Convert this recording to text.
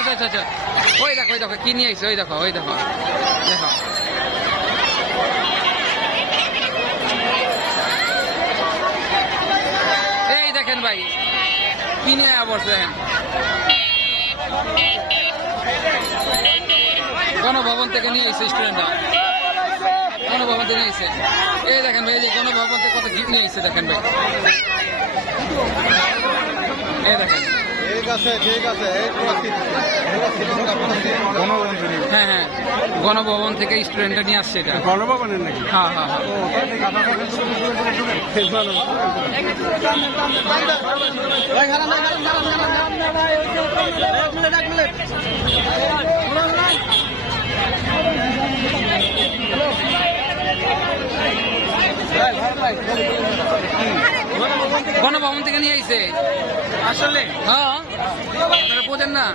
আচ্ছা আচ্ছা আচ্ছা ওই দেখো কি নিয়ে আইছে, ওই দেখো দেখো এই দেখেন ভাই কি নিয়ে বসে গণভবন থেকে নিয়ে এসেছে স্টুডেন্টরা, গণভবন থেকে নিয়ে এসেছে। এই দেখেন ভাই, এই গণভবন থেকে কত গিফট নিয়ে এসেছে দেখেন ভাই, এই দেখেন। ঠিক আছে হ্যাঁ হ্যাঁ, গণভবন থেকে স্টুডেন্টরা নিয়ে আসছে এটা। গণভবনের নাকি? হ্যাঁ হ্যাঁ গণভবন থেকে নিয়ে আইছে আসলে। হ্যাঁ বোঝেন না।